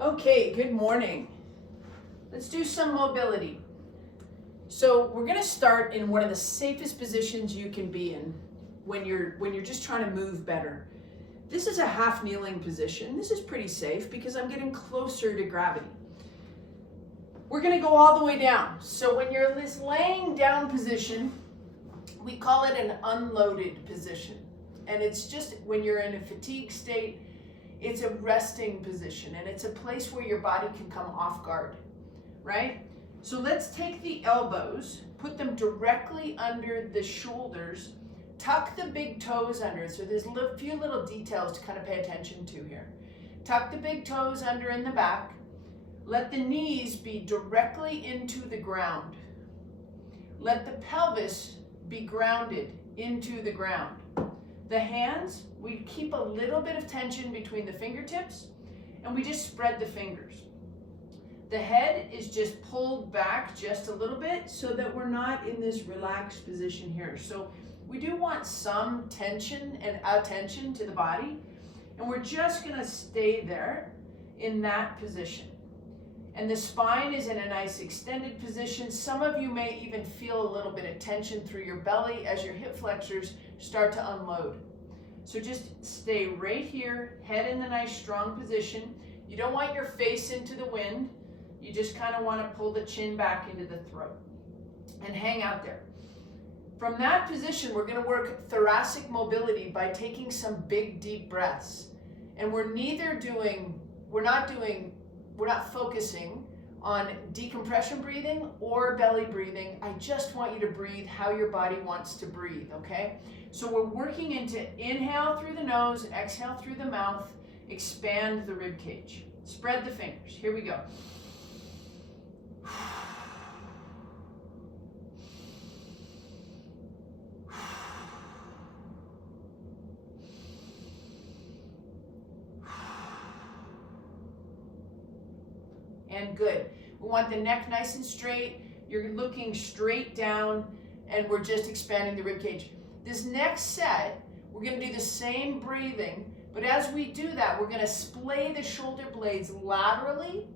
Okay, good morning. Let's do some mobility. So we're going to start in one of the safest positions you can be in when you're just trying to move better. This is a half kneeling position. This is pretty safe because I'm getting closer to gravity. We're going to go all the way down. So when you're in this laying down position, we call it an unloaded position. And it's just when you're in a fatigue state, it's a resting position, and it's a place where your body can come off guard, right? So let's take the elbows, put them directly under the shoulders, tuck the big toes under. So there's a few little details to kind of pay attention to here. Tuck the big toes under in the back. Let the knees be directly into the ground. Let the pelvis be grounded into the ground. The hands, we keep a little bit of tension between the fingertips, and we just spread the fingers. The head is just pulled back just a little bit so that we're not in this relaxed position here. So we do want some tension and attention to the body, and we're just gonna stay there in that position. And the spine is in a nice extended position. Some of you may even feel a little bit of tension through your belly as your hip flexors start to unload. So just stay right here, head in a nice strong position. You don't want your face into the wind. You just kind of want to pull the chin back into the throat and hang out there. From that position, we're going to work thoracic mobility by taking some big deep breaths. And we're not focusing on decompression breathing or belly breathing. I just want you to breathe how your body wants to breathe, okay? So we're working into inhale through the nose, exhale through the mouth, expand the rib cage. Spread the fingers. Here we go. And good. We want the neck nice and straight. You're looking straight down, and we're just expanding the rib cage. This next set, we're going to do the same breathing, but as we do that, we're going to splay the shoulder blades laterally,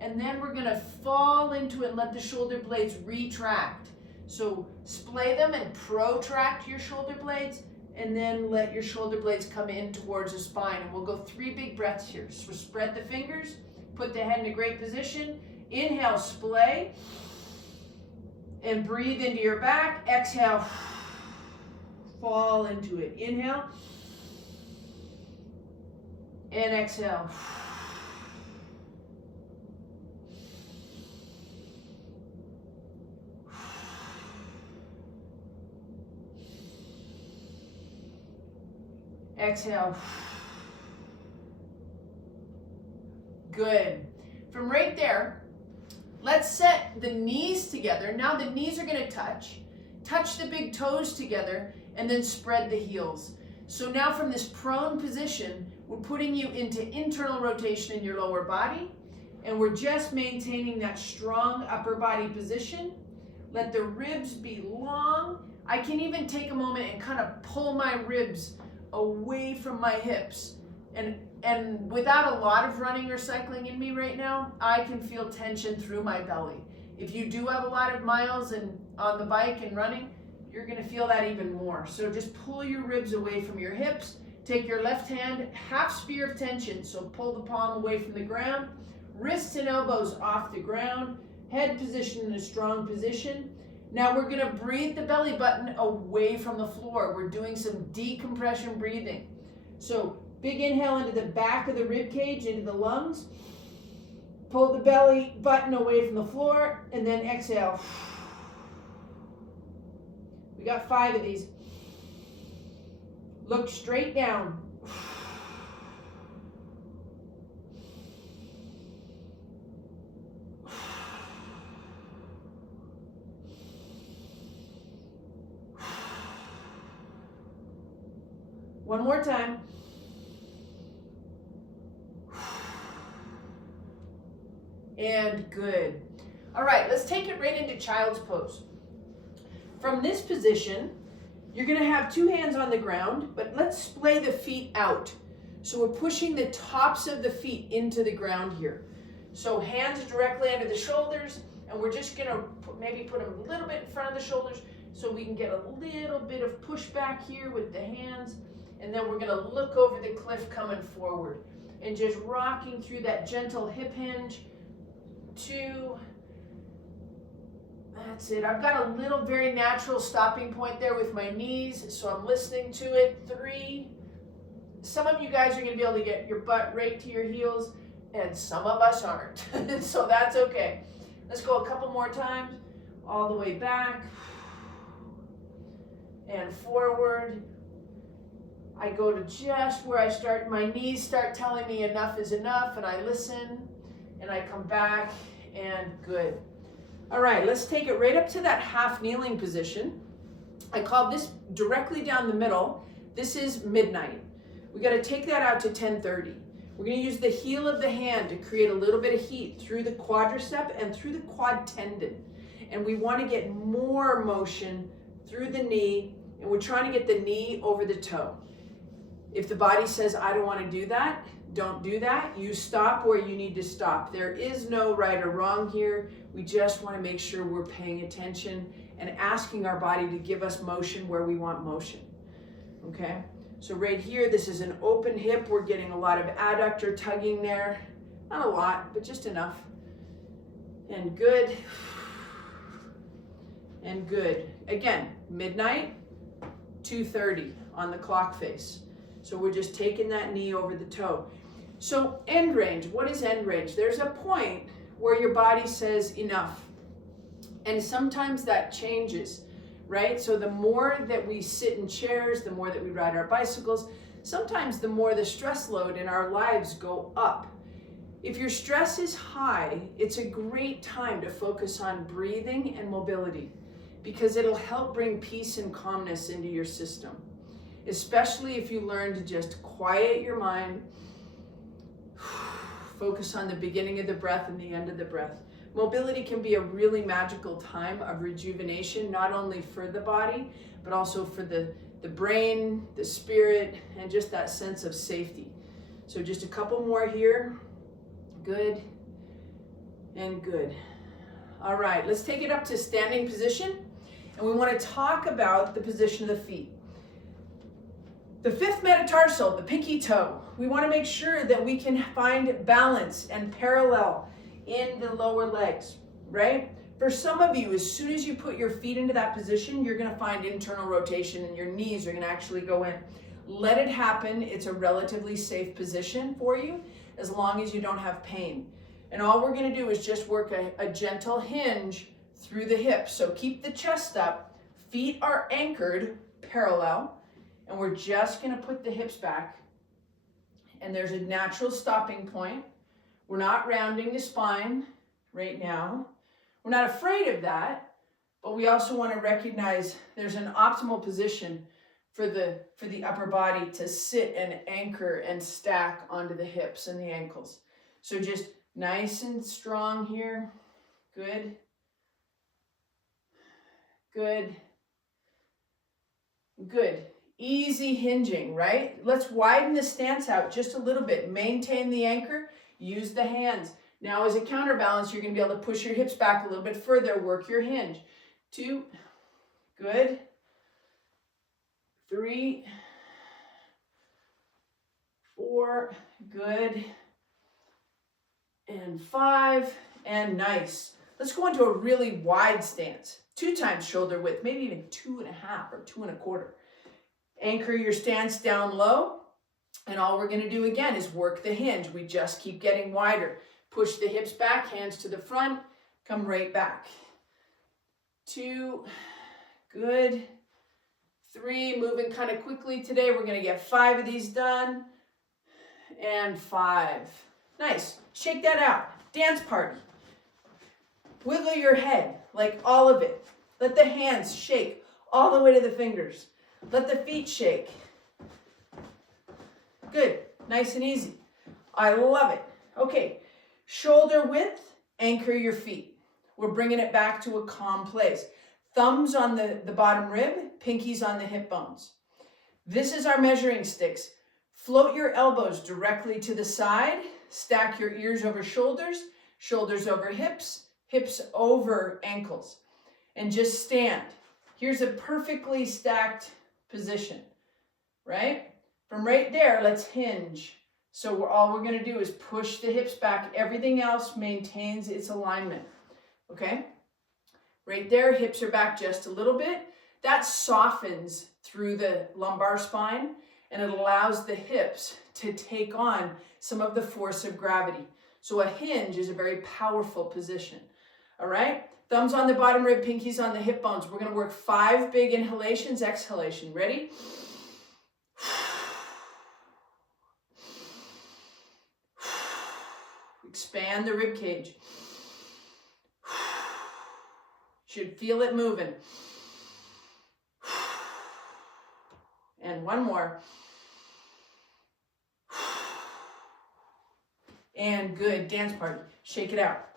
and then we're going to fall into it and let the shoulder blades retract. So splay them and protract your shoulder blades, and then let your shoulder blades come in towards the spine. And we'll go 3 big breaths here. So spread the fingers. Put the head in a great position. Inhale, splay. And breathe into your back. Exhale, fall into it. Inhale. And exhale. Exhale. Good. From right there, let's set the knees together. Now the knees are going to touch the big toes together, and then spread the heels. So now from this prone position, we're putting you into internal rotation in your lower body, and we're just maintaining that strong upper body position. Let the ribs be long. I can even take a moment and kind of pull my ribs away from my hips. And without a lot of running or cycling in me right now, I can feel tension through my belly. If you do have a lot of miles and on the bike and running, you're going to feel that even more. So just pull your ribs away from your hips. Take your left hand, half spear of tension. So pull the palm away from the ground. Wrists and elbows off the ground. Head position in a strong position. Now we're going to breathe the belly button away from the floor. We're doing some decompression breathing. So big inhale into the back of the rib cage, into the lungs. Pull the belly button away from the floor, and then exhale. We got 5 of these. Look straight down. One more time. And good. All right, let's take it right into child's pose. From this position, you're going to have 2 hands on the ground, but let's splay the feet out. So we're pushing the tops of the feet into the ground here. So hands directly under the shoulders, and we're just gonna maybe put them a little bit in front of the shoulders so we can get a little bit of pushback here with the hands. And then we're gonna look over the cliff coming forward and just rocking through that gentle hip hinge. 2, that's it. I've got a little very natural stopping point there with my knees, so I'm listening to it. 3, some of you guys are gonna be able to get your butt right to your heels, and some of us aren't, so that's okay. Let's go a couple more times, all the way back, and forward. I go to just where I start, my knees start telling me enough is enough, and I listen, and I come back, and good. All right, let's take it right up to that half kneeling position. I call this directly down the middle. This is midnight. We got to take that out to 10:30. We're going to use the heel of the hand to create a little bit of heat through the quadricep and through the quad tendon. And we want to get more motion through the knee, and we're trying to get the knee over the toe. If the body says, I don't want to do that, don't do that. You stop where you need to stop. There is no right or wrong here. We just want to make sure we're paying attention and asking our body to give us motion where we want motion. Okay? So right here, this is an open hip. We're getting a lot of adductor tugging there. Not a lot, but just enough. And good. And good. Again, midnight, 2:30 on the clock face. So we're just taking that knee over the toe. So end range, what is end range? There's a point where your body says enough. And sometimes that changes, right? So the more that we sit in chairs, the more that we ride our bicycles, sometimes the more the stress load in our lives go up. If your stress is high, it's a great time to focus on breathing and mobility because it'll help bring peace and calmness into your system. Especially if you learn to just quiet your mind, focus on the beginning of the breath and the end of the breath. Mobility can be a really magical time of rejuvenation, not only for the body, but also for the brain, the spirit, and just that sense of safety. So just a couple more here. Good and good. All right, let's take it up to standing position. And we want to talk about the position of the feet. The fifth metatarsal, the pinky toe, we want to make sure that we can find balance and parallel in the lower legs, right? For some of you, as soon as you put your feet into that position, you're going to find internal rotation and your knees are going to actually go in. Let it happen. It's a relatively safe position for you as long as you don't have pain. And all we're going to do is just work a gentle hinge through the hips. So keep the chest up, feet are anchored parallel, and we're just going to put the hips back. And there's a natural stopping point. We're not rounding the spine right now. We're not afraid of that, but we also want to recognize there's an optimal position for the upper body to sit and anchor and stack onto the hips and the ankles. So just nice and strong here. Good. Good. Good. Easy hinging, right? Let's widen the stance out just a little bit. Maintain the anchor. Use the hands. Now as a counterbalance, you're going to be able to push your hips back a little bit further. Work your hinge. 2. Good. 3. 4. Good. And 5. And nice. Let's go into a really wide stance. 2 times shoulder width, maybe even 2.5 or 2 1/4. Anchor your stance down low. And all we're going to do again is work the hinge. We just keep getting wider. Push the hips back, hands to the front, come right back. 2, good. 3, moving kind of quickly today. We're going to get 5 of these done. And 5. Nice. Shake that out. Dance party. Wiggle your head, like all of it. Let the hands shake all the way to the fingers. Let the feet shake. Good. Nice and easy. I love it. Okay. Shoulder width, anchor your feet. We're bringing it back to a calm place. Thumbs on the bottom rib, pinkies on the hip bones. This is our measuring sticks. Float your elbows directly to the side. Stack your ears over shoulders, shoulders over hips, hips over ankles. And just stand. Here's a perfectly stacked position, right? From right there, let's hinge. So all we're going to do is push the hips back. Everything else maintains its alignment, okay? Right there, hips are back just a little bit. That softens through the lumbar spine, and it allows the hips to take on some of the force of gravity. So a hinge is a very powerful position, all right? Thumbs on the bottom rib, pinkies on the hip bones. We're going to work 5 big inhalations, exhalation. Ready? Expand the rib cage. Should feel it moving. And one more. And good. Dance party. Shake it out.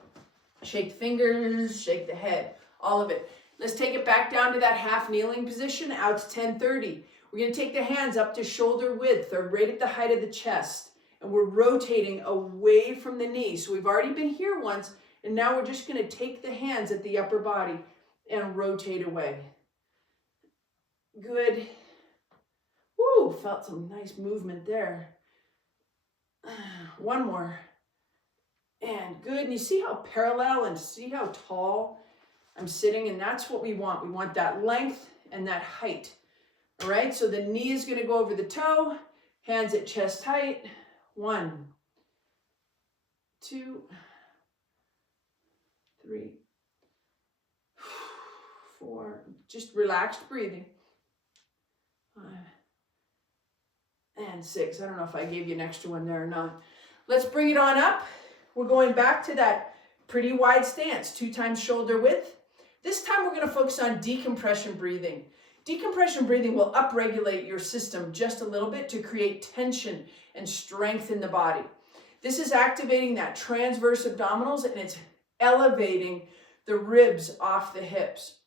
Shake the fingers, shake the head, all of it. Let's take it back down to that half kneeling position, out to 1030. We're going to take the hands up to shoulder width, or right at the height of the chest. And we're rotating away from the knee. So we've already been here once, and now we're just going to take the hands at the upper body and rotate away. Good. Woo, felt some nice movement there. One more. And good. And you see how parallel and see how tall I'm sitting? And that's what we want. We want that length and that height. All right. So the knee is going to go over the toe. Hands at chest height. 1, 2, 3, 4. Just relaxed breathing. 5 and 6. I don't know if I gave you an extra one there or not. Let's bring it on up. We're going back to that pretty wide stance, 2 times shoulder width. This time we're going to focus on decompression breathing. Decompression breathing will upregulate your system just a little bit to create tension and strength in the body. This is activating that transverse abdominals, and it's elevating the ribs off the hips.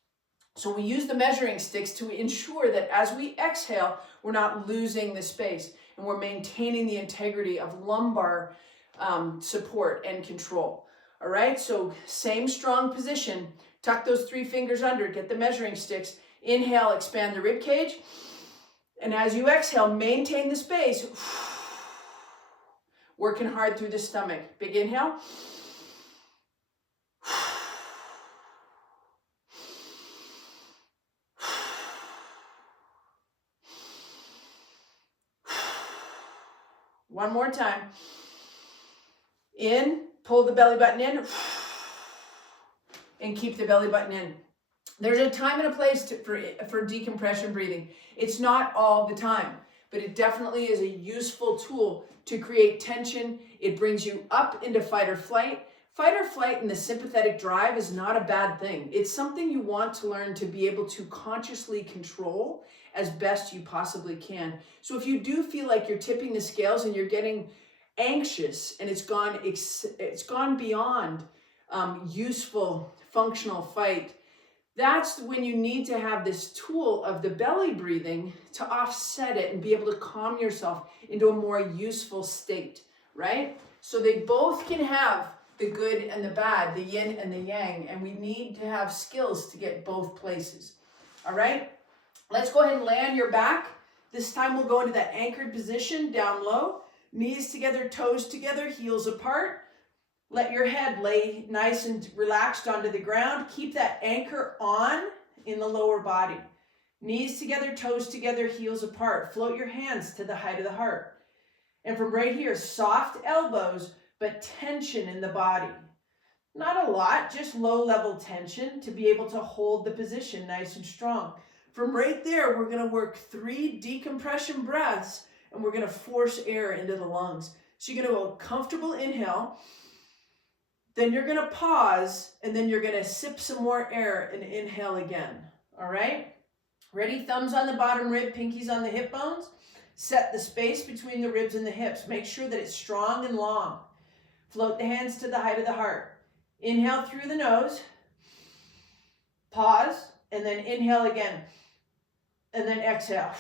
So we use the measuring sticks to ensure that as we exhale, we're not losing the space, and we're maintaining the integrity of lumbar support and control. All right, so same strong position. Tuck those 3 fingers under, get the measuring sticks. Inhale, expand the rib cage. And as you exhale, maintain the space. Working hard through the stomach. Big inhale. One more time. In, pull the belly button in, and keep the belly button in. There's a time and a place for decompression breathing. It's not all the time, but it definitely is a useful tool to create tension. It brings you up into fight or flight. Fight or flight and the sympathetic drive is not a bad thing. It's something you want to learn to be able to consciously control as best you possibly can. So if you do feel like you're tipping the scales and you're getting anxious and it's gone beyond useful, functional fight, that's when you need to have this tool of the belly breathing to offset it and be able to calm yourself into a more useful state, right? So they both can have the good and the bad, the yin and the yang, and we need to have skills to get both places. All right, let's go ahead and lay on your back. This time we'll go into that anchored position, down low, knees together, toes together, heels apart. Let your head lay nice and relaxed onto the ground. Keep that anchor on in the lower body. Knees together, toes together, heels apart. Float your hands to the height of the heart. And from right here, soft elbows, but tension in the body. Not a lot, just low-level tension to be able to hold the position nice and strong. From right there, we're going to work 3 decompression breaths, and we're going to force air into the lungs. So you're going to go comfortable inhale, then you're going to pause, and then you're going to sip some more air and inhale again. All right? Ready? Thumbs on the bottom rib, pinkies on the hip bones. Set the space between the ribs and the hips. Make sure that it's strong and long. Float the hands to the height of the heart. Inhale through the nose. Pause, and then inhale again. And then exhale.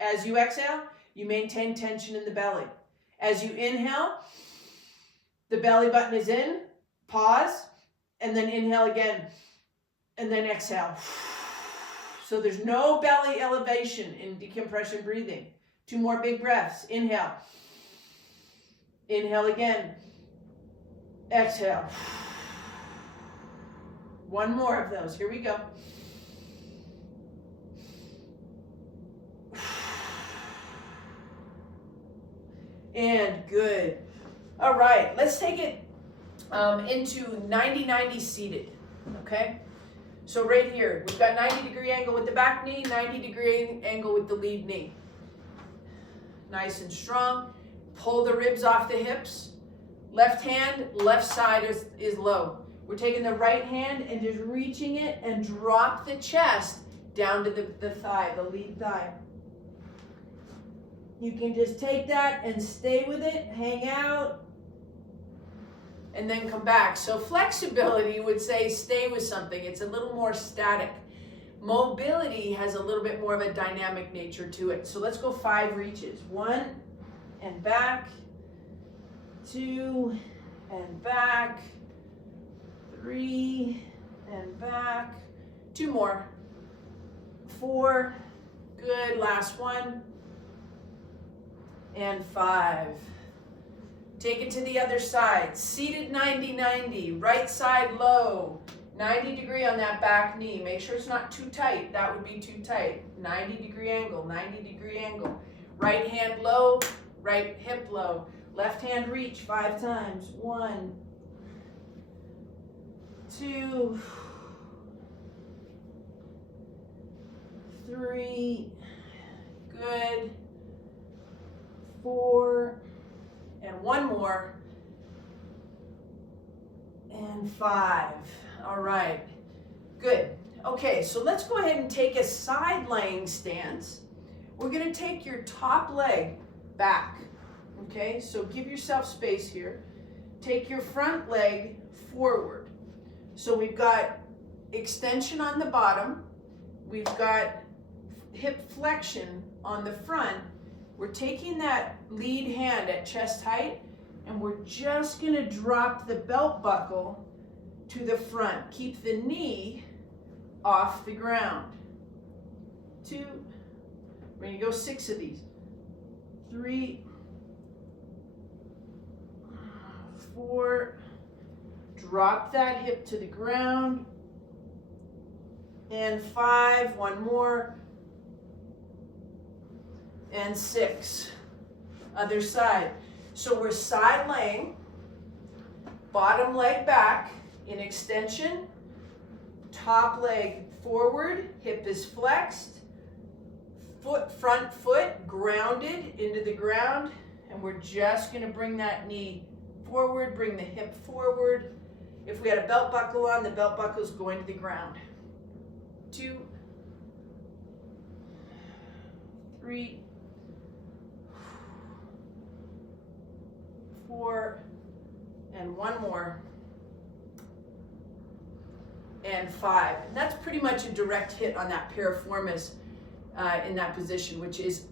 As you exhale, you maintain tension in the belly. As you inhale, the belly button is in, pause, and then inhale again, and then exhale. So there's no belly elevation in decompression breathing. 2 more big breaths. Inhale. Inhale again. Exhale. 1 more of those. Here we go. And good. All right, let's take it into 90-90 seated, okay? So right here, we've got 90-degree angle with the back knee, 90-degree angle with the lead knee. Nice and strong. Pull the ribs off the hips. Left hand, left side is low. We're taking the right hand and just reaching it and drop the chest down to the thigh, the lead thigh. You can just take that and stay with it, hang out, and then come back. So flexibility would say stay with something. It's a little more static. Mobility has a little bit more of a dynamic nature to it. So let's go 5 reaches. 1 and back, 2 and back, 3 and back, 2 more, 4, good, last one, and 5. Take it to the other side. Seated 90-90, right side low, 90-degree on that back knee. Make sure it's not too tight. That would be too tight. 90-degree angle, 90-degree angle. Right hand low, right hip low. Left hand reach 5 times. 1, 2, 3, good. 4, and 1 more, and 5. All right, good. Okay, so let's go ahead and take a side laying stance. We're gonna take your top leg back, okay? So give yourself space here. Take your front leg forward. So we've got extension on the bottom. We've got hip flexion on the front. We're taking that lead hand at chest height and we're just gonna drop the belt buckle to the front. Keep the knee off the ground. 2, we're gonna go 6 of these. 3, 4, drop that hip to the ground. And 5, 1 more. And 6, other side. So we're side laying, bottom leg back in extension, top leg forward, hip is flexed, front foot grounded into the ground, and we're just gonna bring that knee forward, bring the hip forward. If we had a belt buckle on, the belt buckle is going to the ground. 2, 3, 4, and 1 more, and 5. And that's pretty much a direct hit on that piriformis in that position, which is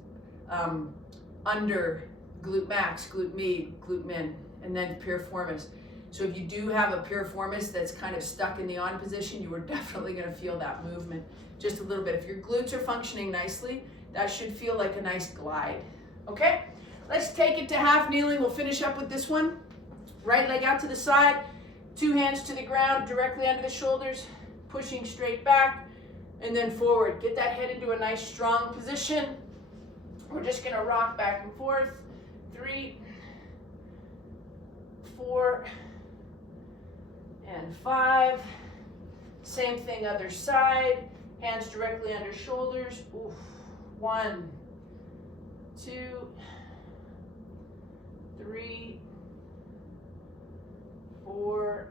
under glute max, glute med, glute min, and then piriformis. So if you do have a piriformis that's kind of stuck in the on position, you are definitely going to feel that movement just a little bit. If your glutes are functioning nicely, that should feel like a nice glide. Okay? Let's take it to half kneeling. We'll finish up with this one. Right leg out to the side, 2 hands to the ground, directly under the shoulders, pushing straight back, and then forward. Get that head into a nice strong position. We're just gonna rock back and forth. 3, 4, and 5. Same thing, other side. Hands directly under shoulders. Oof. 1, 2, 3, 4,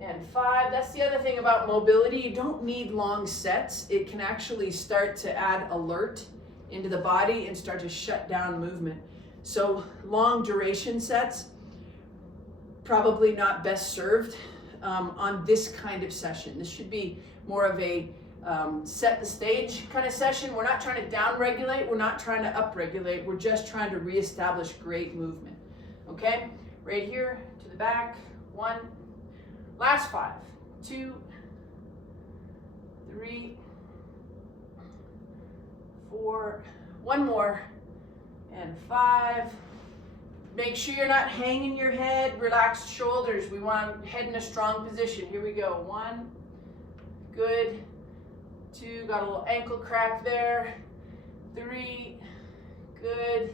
and 5. That's the other thing about mobility. You don't need long sets. It can actually start to add alert into the body and start to shut down movement. So long duration sets, probably not best served on this kind of session. This should be more of a set the stage kind of session. We're not trying to down regulate, we're not trying to up regulate, we're just trying to reestablish great movement. Okay, right here to the back, 1, last 5, 2, 3, 4, 1 more, and 5. Make sure you're not hanging your head, relaxed shoulders. We want head in a strong position. Here we go. 1, good. 2, got a little ankle crack there. 3, good.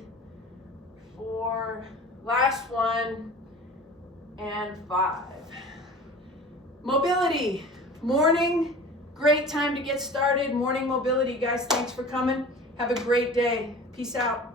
4, last 1, and 5. Mobility, morning, great time to get started. Morning mobility, guys. Thanks for coming. Have a great day. Peace out.